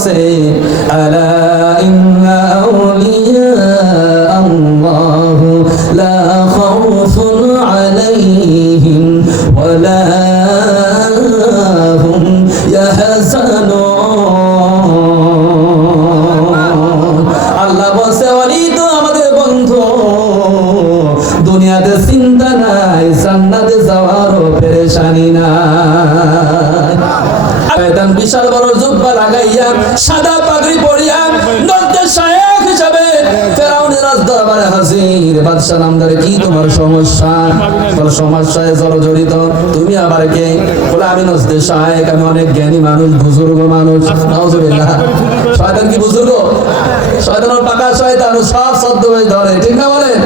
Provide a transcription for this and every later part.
বলছে রাজদরবারে হাজির বাদশা নামদারে কি তোমার সমস্যা? সমস্যায় তুমি আবার কে? বলে, আমি আমি অনেক জ্ঞানী মানুষ, বুজুর্গ মানুষ। নাউজুবিল্লাহ। শয়তান কি বুজুর্গ? শয়তান পাকা শয়তান, সব শব্দ ধরে। ঠিক না বলেন?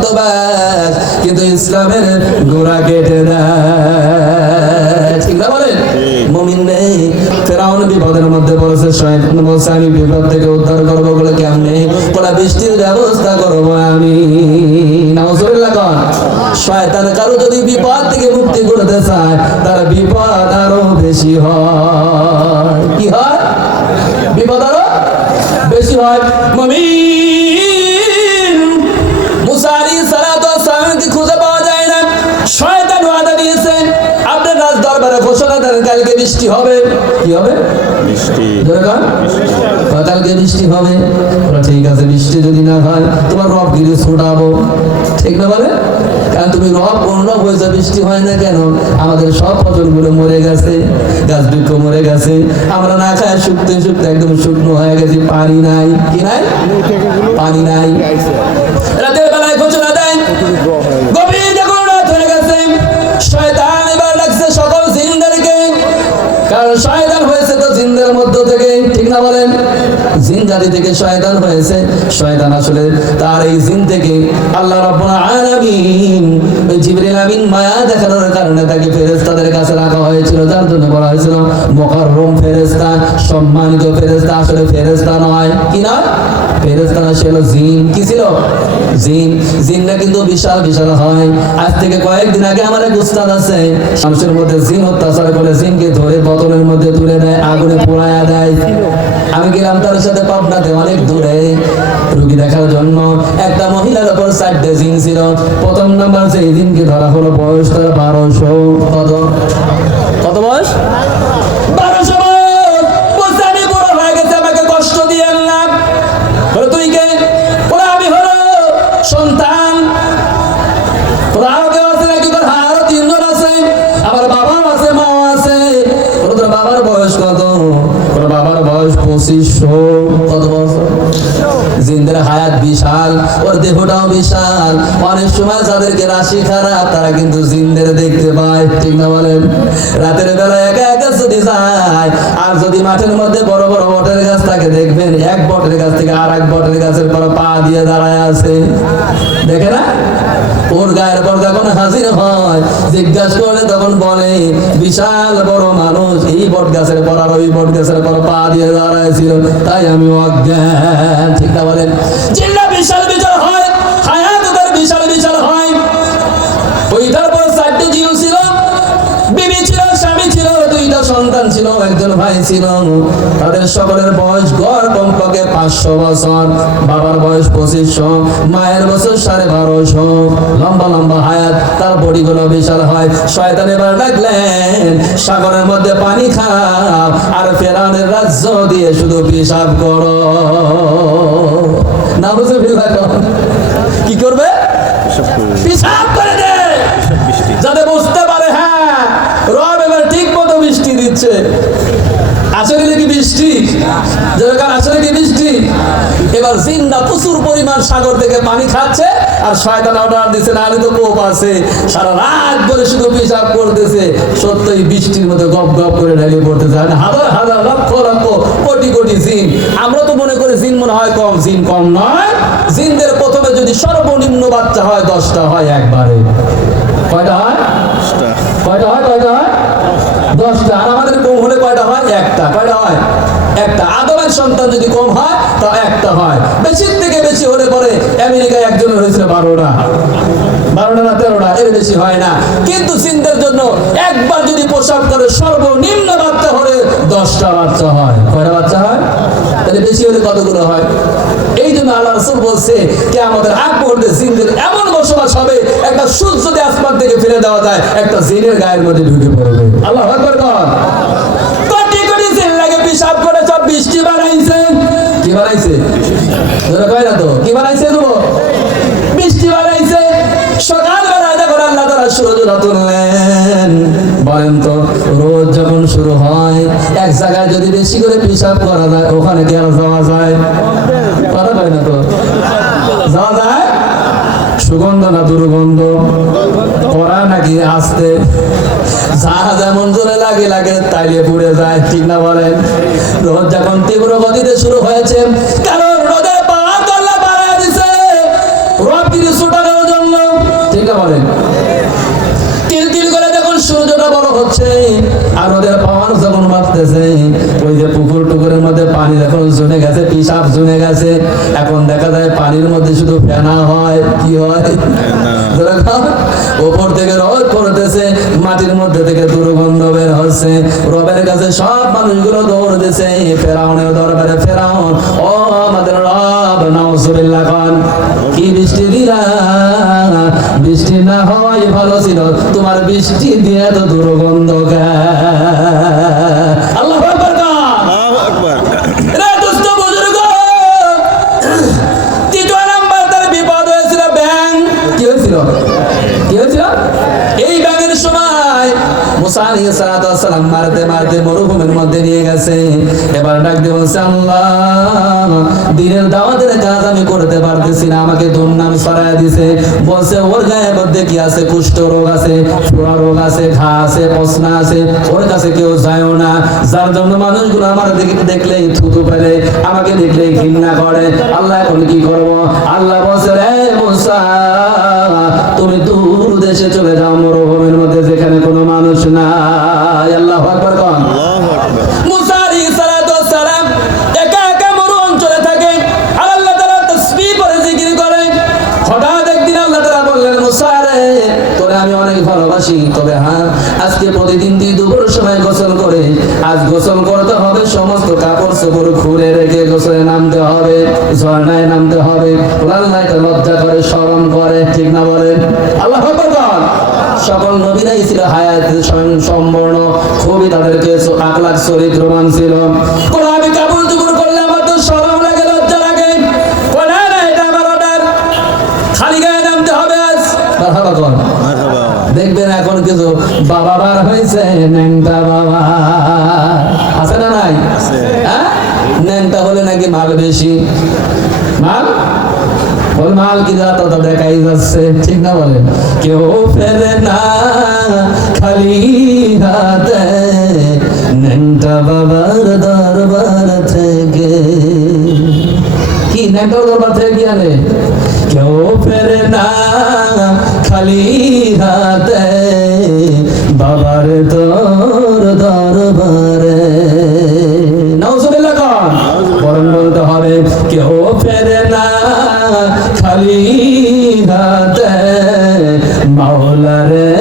দেখবেন কিন্তু ইসলামের গোড়া কেটে দেয়। ঠিক না বলেন? মুমিন নেই। ফেরাউন বিপদের মধ্যে পড়েছে শয়তান বলছে আমি বিপদ থেকে উদ্ধার করব বলে কেমনে? বলে বৃষ্টির ব্যবস্থা করব আমি। নাউজুবিল্লাহ কন। শয়তান কারও যদি বিপদ থেকে মুক্তি করতে চায় তার বিপদ আরও বেশি হয়। কি হয়? বিপদ আরও বেশি হয়। মুমিন বৃষ্টি হবে? কি হবে? বৃষ্টি। কালকে বৃষ্টি হবে? ঠিক আছে বৃষ্টি যদি না হয় তোমার রব গিরে ছোটাবো। ঠিক না বলে? কারণ তুমি রব রব হয়েছে বৃষ্টি হয় না কেন? আমাদের সব ফসলগুলো মরে গেছে গাছ বৃক্ষ মরে গেছে। আমরা না খায় শুকতে শুকতে একদম শুকনো হয়ে গেছে পানি নাই। কি নাই? পানি নাই। বলেন, জিন থেকে শয়তান হয়েছে। শয়তান আসলে তার এই জিন থেকে আল্লাহ রাব্বুল ওই জিবরিল আমিন মায়া দেখানোর কারণে তাকে ফেরেশতাদের কাছে রাখা হয়েছিল, যার জন্য বলা হয়েছিল, মুকাররম ফেরেশতা, সম্মানিত ফেরেশতা আসলে ফেরেশতা নয়। কি নয় ফেরেশতা না, সে জিন। কি ছিল? জিন। জিনটা কিন্তু বিশাল বিশাল হয়। আজ থেকে কয়েকদিন আগে আমার এক উস্তাদ আছে, মানুষের মধ্যে জিন অত্যাচার করে জিনকে ধরে বোতলের মধ্যে তুলে দেয়, আগুনে পোড়ায়া দেয়। আমি গেলাম তার সাথে পাবনাতে অনেক দূরে। রুগী দেখার জন্য একটা মহিলার উপর সাইড ছিল। প্রথম নাম্বার সেই জিনকে ধরা হলো বয়স তার বারোশো কত? অনেক সময় যাদেরকে রাশি খারাপ, তারা কিন্তু জিন্দের দেখতে পায়। ঠিক না বলেন? রাতের বেলা একা একা যদি যায়, আর যদি মাঠের মধ্যে বড় বড় বটের গাছ থাকে, দেখবেন এক বটের গাছ থেকে আর এক বটের গাছের পর পা দিয়ে দাঁড়ায় আছে। দেখে না? ওর গায়ের পর যখন হাজির হয়, জিজ্ঞাসা করে তখন বলে, বিশাল বড় মানুষ, এই বট গাছের পর আর ওই বট গাছের পর পা দিয়ে দাঁড়াইছিল তাই আমি অজ্ঞান। ঠিক না বলেন? জিল্লা বিশাল বিশাল ওইটার পর চারটে জিন ছিল বিবি ছিল স্বামী ছিল দুইটা সন্তান ছিল একজন ভাই ছিল। তাদের সকলের বয়স গড় কমপক্ষে পাঁচশো বছর। বাবার বয়স পঁচিশশো মায়ের বছর সাড়ে বারোশো। লম্বা লম্বা হায়াত তার বডিগুলো বিশাল হয়। শয়তান এবার ডাকলেন সাগরের মধ্যে পানি খাও আর ফেরানের রাজ্য দিয়ে শুধু পিসাব করো। না বুঝে কি করবে? পিসাব করে আসলে নাকি বৃষ্টি? যেরকম আসলে কি বৃষ্টি? এবার জিন্দা প্রচুর পরিমাণ সাগর থেকে পানি খাচ্ছে আর শয়তান অর্ডার দিচ্ছে না তো কোপ আছে। সারা রাত ধরে শুধু পেশাব করতেছে। সত্যই বৃষ্টির মধ্যে গপ গপ করে পড়তেছে। হাজার হাজার লক্ষ লক্ষ কোটি কোটি জিন। আমরা তো মনে করি জিন মনে হয় কম জিন কম নয়। জিনদের প্রথমে যদি সর্বনিম্ন বাচ্চা হয় দশটা হয় একবারে। কয়টা হয়? কয়টা হয়? কয়টা হয়? একটা। কয়টা হয়? একটা। আদমের সন্তান যদি কম হয়, তা একটা হয়। বেশি থেকে বেশি হলে পরে আমেরিকায় একজনের হয়েছে বারোটা। বারোটা না তেরোটা? এর বেশি হয় না। কিন্তু জন্য একবার যদি করে, সর্বনিম্ন বাচ্চা হলে দশটা বাচ্চা হয়। কয়টা বাচ্চা হয়? তাহলে বেশি হলে কতগুলো হয়? এই জন্য আল্লাহ রসুল বলছে আমাদের আগ মুহূর্তে এমন বসবাস হবে, একটা সূর্য যদি আসমান থেকে ফেলে দেওয়া যায়, একটা জিনের গায়ের মধ্যে ঢুকে পড়বে। আল্লাহ তারা তুললেন। বলেন তো, রোজ যখন শুরু হয়, এক জায়গায় যদি বেশি করে পিসাব করা যায়, ওখানে কি আর যাওয়া যায়? করা যায় না তো? যাওয়া যায়? সুগন্ধ না দুর্গন্ধ? করা নাকি আসতে? যা যেমন জোরে লাগে লাগে তাইলে পুড়ে যায়, ঠিক না বলেন? রোদ যখন তীব্র গতিতে শুরু হয়েছে হচ্ছে আর ওদের পাওয়ার যখন মারতেছে ওই যে পুকুর টুকুরের মধ্যে পানি যখন জমে গেছে, পিসাব জমে গেছে, এখন দেখা যায় পানির মধ্যে শুধু ফেনা হয়। কি হয়? ওপর থেকে রোদ পড়তেছে, মাটির মধ্যে থেকে দুর্গন্ধ বের হচ্ছে। রবের কাছে সব মানুষগুলো দৌড় দিছে, ফেরাউনের দরবারে, ফেরাউন, ও আমাদের রব, নাউজুবিল্লাহ কি বৃষ্টি দিলা? বৃষ্টি না হওয়াই ভালো ছিল তোমার বৃষ্টি দিয়ে তো দুর্গন্ধ গায়। সালাম মারতে মারতে মরুভূমির মধ্যে নিয়ে গেছে। এবার ডাক দিয়ে বলছে, আল্লাহ, দিনের দাওয়াতের কাজ আমি করতে পারতেছি না, আমাকে দুর্নাম ছড়ায় দিছে। বলছে, ওর গায়ের মধ্যে কি আছে? কুষ্ঠ রোগ আছে, ফোড়া রোগ আছে, ঘা আছে পসনা আছে, ওর কাছে কেউ যায়ও না। যার জন্য মানুষগুলো আমার দেখলেই থুতু ফেলে, আমাকে দেখলেই ঘৃণা করে। আল্লাহ এখন কি করব? আল্লাহ বলছে, রে মুসা, তুমি দূর দেশে চলে যাও মরুভূমির মধ্যে যেখানে কোনো আকলাক চরিত্রবান ছিল। কোন কাপড় চুপড় করলে আমার তো শরম লাগে লজ্জা লাগে। বলে না এটা আমার অর্ডার। খালি গায়ে নামতে হবে আজ। মারহাবা কর। দেখবেন এখন কিছু বাবা বার হয়েছে ন্যাংটা বাবা। আছে না নাই? হ্যাঁ? ন্যাংটা হলে নাকি মাল বেশি। মাল? বল মাল কি যা তত দেখাই যাচ্ছে। ঠিক না বলে? কেউ ফেলে না খালি হাতে ন্যাংটা বাবার দরবার থেকে। কি ন্যাংটা দরবার থেকে কি কেউ ফেরে না খালি হাতে। বাবার তোর দরবারে। খালি মাওলারে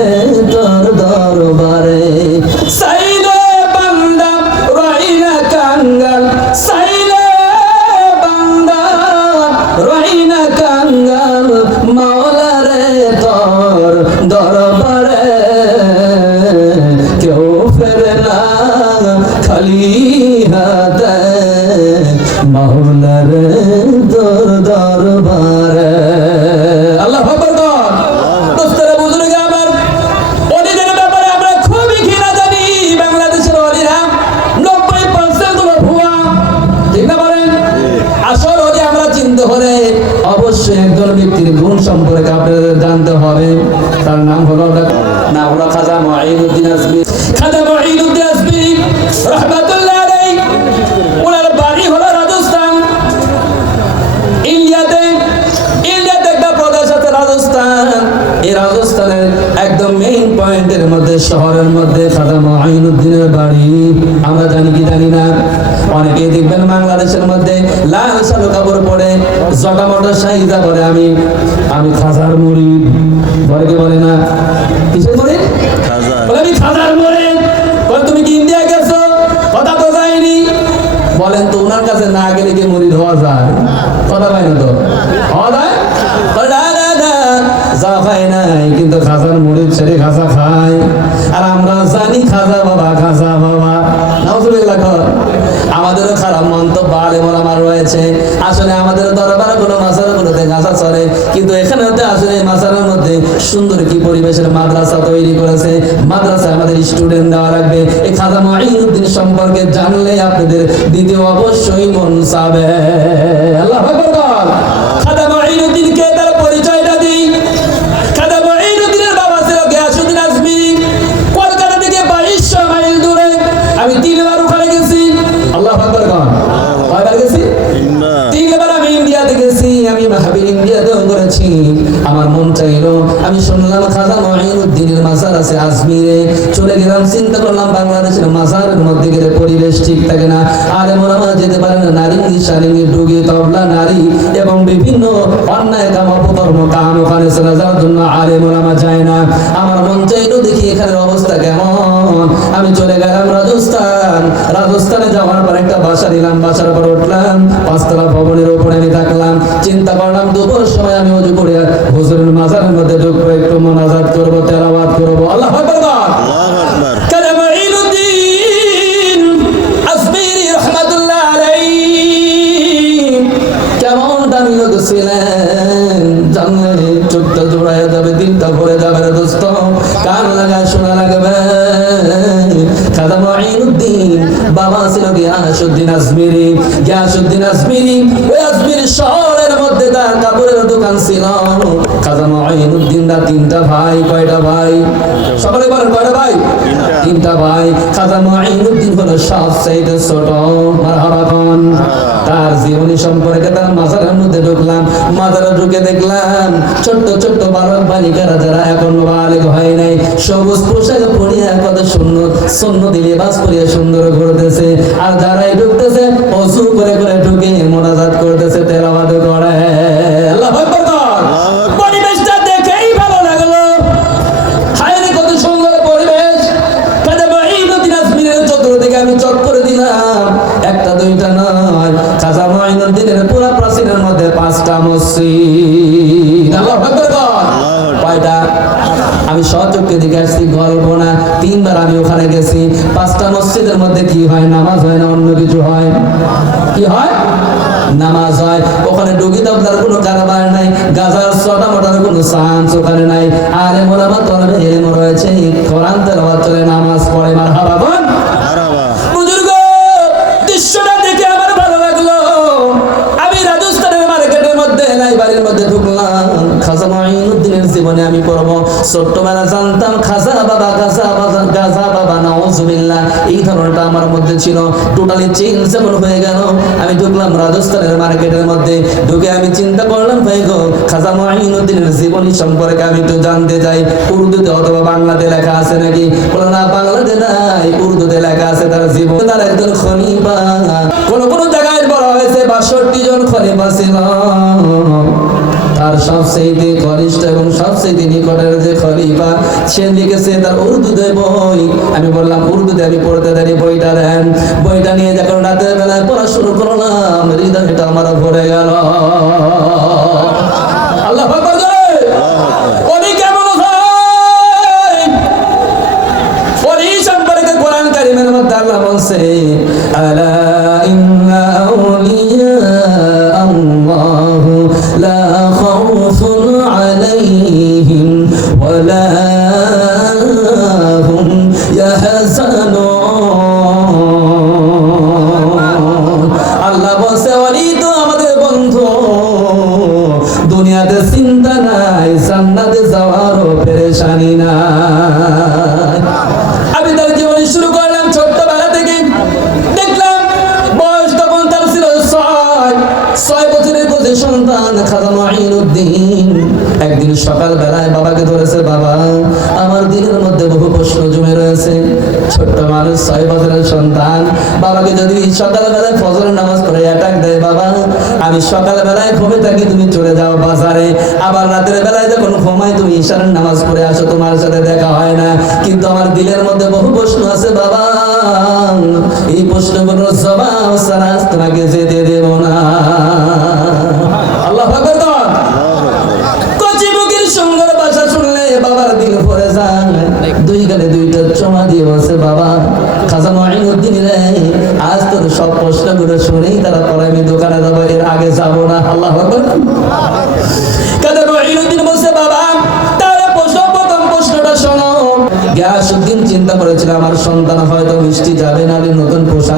অবশ্যই একজন ব্যক্তির গুণ সম্পর্কে আপনাদের জানতে হবে। তার নাম হলো না হলো খাজা মঈনুদ্দিন আজমি। খাজা মঈনুদ্দিন আজমি রহমাতুল্লাহ আলাইহি। ওনার বাড়ি হলো রাজস্থান। ইন্ডিয়াতে ইন্ডিয়াতে একটা প্রদেশ আছে রাজস্থান। এই রাজস্থানের একদম মেইন পয়েন্টের মধ্যে শহরের মধ্যে খাজা মঈনুদ্দিনের বাড়ি। আমরা জানি কি জানি না। অনেকেই দেখবেন বাংলাদেশের মধ্যে লাল সালু কাপড় পরে জটামটা সাইজা করে আমি আমি খাজার মুড়ি বলে কি বলে না? কিসের মুড়ি বলে আমি খাজার মুড়ি বলে তুমি কি ইন্ডিয়া গেছো? কথা তো যায়নি। বলেন তো ওনার কাছে না গেলে কি মুড়ি হওয়া যায়? কথা পাই না তো? হওয়া যায়? যা পাই নাই কিন্তু খাজার মুড়ি ছেড়ে খাজা খায়। আর আমরা জানি খাজা বাবা খাজা বাবা নাউজুবিল্লাহ কর। আমাদেরও খারাপ মন্তব্য আলেমর রয়েছে আসলে আমাদের দরবার কোনো মাসার গুলোতে গাছা চলে। কিন্তু এখানে আসলে মাসারের মধ্যে সুন্দর কি পরিবেশের মাদ্রাসা তৈরি করেছে। মাদ্রাসা আমাদের স্টুডেন্ট দেওয়া লাগবে। এই খাজা মহিনুদ্দিন সম্পর্কে জানলে আপনাদের দ্বিতীয় অবশ্যই মন সাবে আল্লাহ শুনলাম খাজা মহিনুদ্দিনের মাজার আছে আজমিরে। চলে গেলাম, চিন্তা করলাম বাংলাদেশের মাজারের মধ্যে গেলে পরিবেশ ঠিক থাকে না। আরে মোরামা যেতে পারে না, নারী সারিঙ্গি ডুগি তবলা, নারী এবং বিভিন্ন অন্যায় কাম অপকর্ম কাম ওখানে চলে যাওয়ার জন্য আরে মোরামা যায় না। আমার মন চাইলো আমি চলে গেলাম রাজস্থান। রাজস্থানে যাওয়ার পর একটা বাসা নিলাম, বাসার পর উঠলাম, পাঁচতলা ভবনের উপরে আমি থাকলাম। চিন্তা করলাম দুপুর সময় আমি উজু করে হুজুরের মাজারের মধ্যে ঢুকবো, একটু মোনাজাত করব, তেলাওয়াত করব। আল্লাহ দা তিনটা ভাই কয়টা ভাই? সকলে বলেন কয়টা ভাই? তিনটা। ভাই। খাজা মঈনুদ্দিন হলো সবচেয়ে ছোট। মারহাবা কোন তার জীবনী সম্পর্কে তার মাজারের মধ্যে ঢুকলাম। মাজারে ঢুকে দেখলাম ছোট্ট ছোট্ট বালক বালিকারা যারা এখন বালিক হয় নাই। সবুজ পোশাক পরিয়া কত সুন্দর সৈন্য দিলে বাস পরিয়া সুন্দর ঘুরতেছে। আর যারাই ঢুকতেছে অজু করে করে ঢুকে মোনাজাত করতেছে তেলাওয়াত করে। কিছু হয়? কি হয়? নামাজ হয়। ওখানে ডুগি তবলার কোনো কারবার নাই। গাজার ছটা মোটার কোনো চান্স ওখানে নাই। আরে রয়েছে। কোরআন তেলাওয়াত চলে নামাজ পড়ে। মার বুজুর্গ দৃশ্যটা দেখে আমার ভালো লাগল। আমি রাজস্থানের মার্কেটের মধ্যে নাই বাড়ির মধ্যে ঢুকলাম। খাজা জীবনে আমি পড়ব। ছোট্টবেলা জানতাম খাজা বাবা গাজা বাবা এই ধরনটা আমার মধ্যে ছিল। টোটালি চেঞ্জ হয়ে গেল। আমি ঢুকলাম রাজস্থানের মার্কেটের মধ্যে। ঢুকে আমি চিন্তা করলাম, ভাই গো, খাজা মাইনুদ্দিনের জীবনী সম্পর্কে আমি একটু জানতে চাই। উর্দুতে অথবা বাংলাতে লেখা আছে নাকি? বলো, না, বাংলাতে নাই। উর্দুতে লেখা আছে তার জীবন। তার একজন খনিফা কোন কোন জায়গায় বলা হয়েছে, বাষট্টি জন খনিফা ছিল। তার সবচেয়ে ঘনিষ্ঠ এবং সবচেয়ে নিকটের যে খলিফা, সে লিখেছে তার উর্দুতে বই। আমি বললাম, উর্দুতে আমি পড়তে জানি বইটা দেন। বইটা নিয়ে যখন রাতের বেলায় পড়া শুরু করলাম, হৃদয়টা আমার ভরে গেল। আল্লাহ সম্পর্কে আল্লাহ আলা আমি সকালবেলায় ঘুমে থাকি তুমি চলে যাও বাজারে। আবার রাতের বেলায় যখন ঘুমাই তুমি ঈশানের নামাজ পড়ে আসো, তোমার সাথে দেখা হয় না। কিন্তু আমার দিলের মধ্যে বহু প্রশ্ন আছে, বাবা। এই প্রশ্নগুলোর জবাব আজ তোমাকে যেতে দেব না। বাবা, খাজা মহিনুদ্দিন রে, আজ তোর সব প্রশ্নগুলো শুনেই তারা পরে আমি দোকানে যাব। যাব না আল্লাহ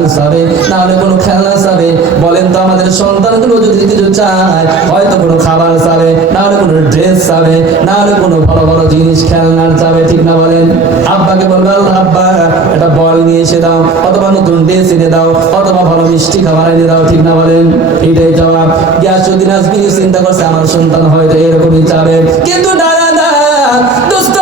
পোশাক যাবে না হলে কোনো খেলনা যাবে বলেন তো আমাদের সন্তানগুলো যদি কিছু চায়, হয়তো কোনো খাবার যাবে না হলে কোনো ড্রেস যাবে না হলে কোনো ভালো ভালো জিনিস খেলনার যাবে, ঠিক না বলেন? আব্বাকে বলবে, আল্লাহ আব্বা, একটা বল নিয়ে এসে দাও, অথবা নতুন ড্রেস এনে দাও, অথবা ভালো মিষ্টি খাবার এনে দাও, ঠিক না বলেন? এটাই জবাব। গিয়াসুদ্দিন আজমি চিন্তা করছে, আমার সন্তান হয়তো এরকমই চাবে। কিন্তু না দোস্ত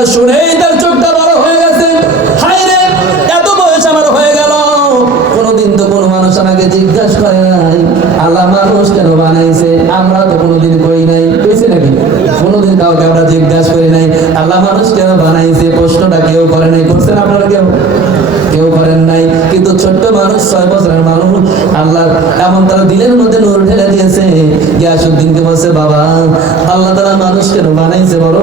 প্রশ্নটা শুনেই তার চোখটা বড় হয়ে গেছে। রে, এত বয়স আমার হয়ে গেল। কোনোদিন তো কোনো মানুষ আমাকে জিজ্ঞাসা করে নাই, আল্লাহ মানুষ কেন বানাইছে? আমরা তো কোনোদিন করি নাই। নাকি? কোনোদিন কাউকে আমরা জিজ্ঞাসা করি নাই, আল্লাহ মানুষ কেন বানাইছে? প্রশ্নটা কেউ করে নাই। করছেন আপনারা কেউ? কেউ করেন নাই। কিন্তু ছোট্ট মানুষ, ছয় বছরের মানুষ, আল্লাহ এমন তারা দিলের মধ্যে নূর ঢেলে দিয়েছে। গিয়াসুদ্দিনকে বলছে, বাবা, আল্লাহ তারা মানুষ কেন বানাইছে? বড়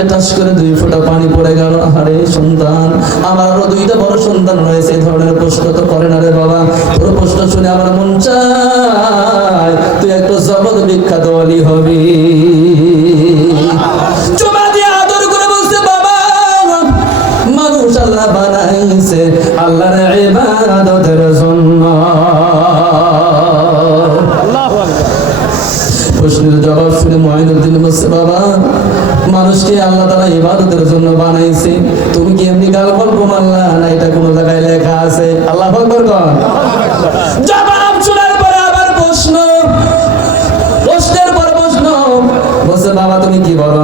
দিয়ে টাস করে দুই ফোঁটা পানি পড়ে গেল। আরে সন্তান আমার আরও দুইটা বড় সন্তান রয়েছে এই ধরনের প্রশ্ন তো করে না রে বাবা। তোর প্রশ্ন শুনে আমার মন চায় তুই একটা জগৎ বিখ্যাত অলি হবি। আল্লাহ বানাইছে আল্লাহর ইবাদতের জন্য। প্রশ্নের জবাব শুনে মহিনুদ্দিন বাবা মানুষকে আল্লাহ তারা ইবাদতের জন্য বানাইছে। তুমি কি এমনি গাল গল্প মানলা না, এটা কোনো জায়গায় লেখা আছে। আল্লাহ কর। জবাব শোনার পরে আবার প্রশ্ন। প্রশ্নের পর প্রশ্ন। বলছে, বাবা, তুমি কি বলো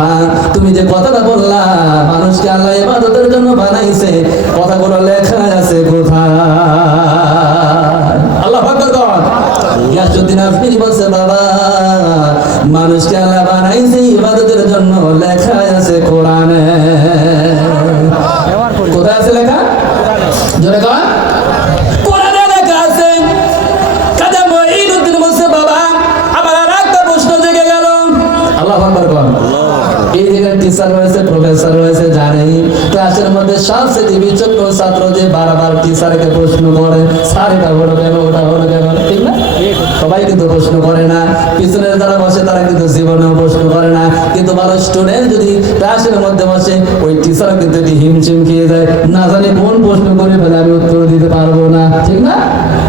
হ্যাঁ তুমি যে কথাটা বললা, মানুষকে আল্লাহ ইবাদতের জন্য বানাইছে ক্লাসের মধ্যে বসে ওই টিচার কিন্তু হিমশিম খেয়ে যায় না জানি কোন প্রশ্ন করে ফেলে আমি উত্তর দিতে পারব না। ঠিক না?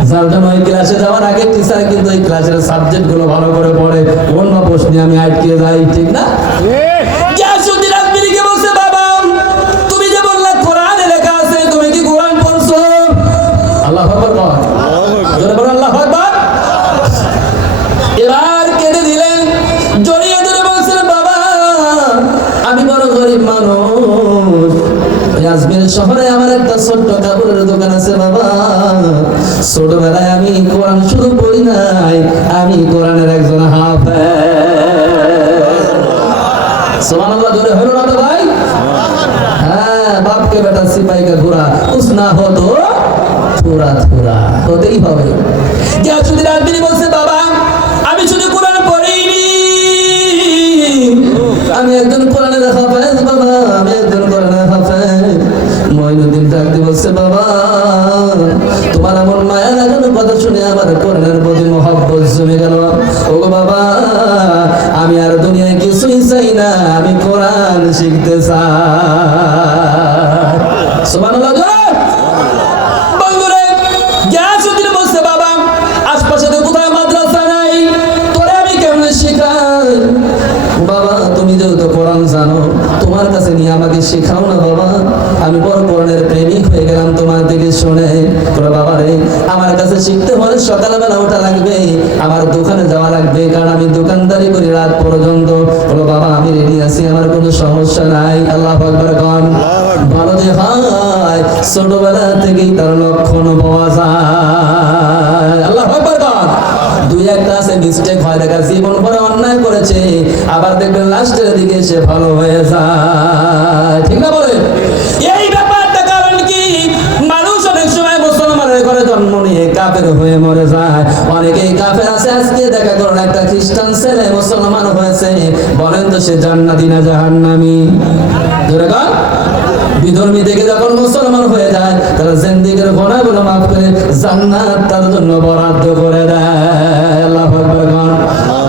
যার ওই ক্লাসে যাওয়ার আগে টিচার কিন্তু এই ক্লাসের সাবজেক্টগুলো ভালো করে পড়ে অন্য প্রশ্নে আমি আটকে যাই, ঠিক না? শেখাও না বাবা। আমি বড় করণের প্রেমিক হয়ে গেলাম তোমার থেকে শুনে। বলে, বাবা রে আমার কাছে শিখতে হলে সকালবেলা ওঠা লাগবে আমার দোকানে যাওয়া লাগবে কারণ আমি দোকানদারি করি রাত পর্যন্ত। বলো বাবা আমি রেডি আছি আমার কোনো সমস্যা নাই। আল্লাহ আকবার কন। ভালো যে হয় ছোটবেলা থেকেই তার লক্ষণ পাওয়া যায়। আল্লাহ আকবার কন। দুই একটা আছে মিস্টেক হয় দেখা জীবন পরে অন্যায় করেছে। আবার দেখবেন লাস্টের দিকে সে ভালো হয়ে যায়। কাফের আছে, আজকে দেখা করুন একটা খ্রিস্টান ছেলে মুসলমান হয়েছে। বলেন তো সে জান্নাতি না জাহান্নামি? ধরে কর বিধর্মী থেকে যখন মুসলমান হয়ে যায়, তারা জিন্দিগির গোনাগুলো মাফ করে জান্নাত তার জন্য বরাদ্দ করে দেয়। আল্লাহ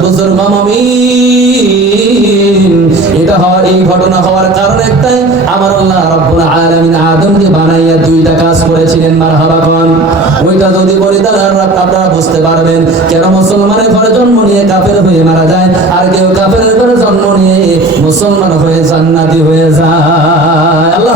বুজুর্গ এটা হওয়ার এই ঘটনা হওয়ার কারণ একটাই, আমার আল্লাহ রাব্বুল আলামিন আদমকে বানাইয়া দুইটা কাজ করেছিলেন, মারহাবা ওইটা যদি বলি তাহলে আপনারা বুঝতে পারবেন। কেন মুসলমানের ঘরে জন্ম নিয়ে কাফের হয়ে মারা যায় আর কেউ কাফের ঘরে জন্ম নিয়ে মুসলমান হয়ে জান্নাতি হয়ে যায়? আল্লাহ